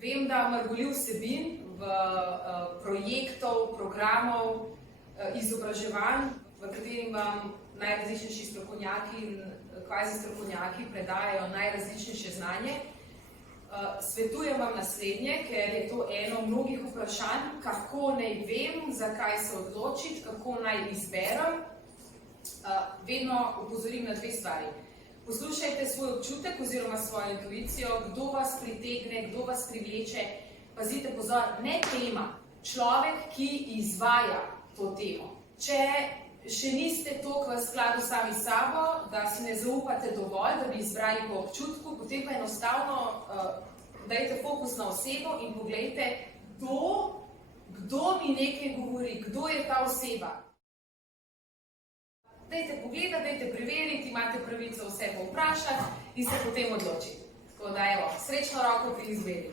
Vem, da mrgoli vsebin v projektov, programov, izobraževanj, v katerem vam najrazličnejši strokovnjaki in kvazi strokovnjaki predajajo najrazličnejše znanje. Svetujem vam naslednje, ker je to eno mnogih vprašanj, kako naj vem, zakaj se odločiti, kako naj izberem. Vedno upozorim na dve stvari. Poslušajte svoj občutek oziroma svojo intuicijo, kdo vas pritegne, kdo vas privleče. Pazite, pozor, ne tema, človek, ki izvaja to temo. Če še niste toliko v skladu sami s sabo, da si ne zaupate dovolj, da bi izbrali po občutku, potem pa enostavno dajte fokus na osebo in poglejte, kdo mi nekaj govori, kdo je ta oseba. Dajte pogledati, dajte preveriti, imate pravico vse povprašati in se potem odločiti. Tako da, evo, srečno roko pri izbiri.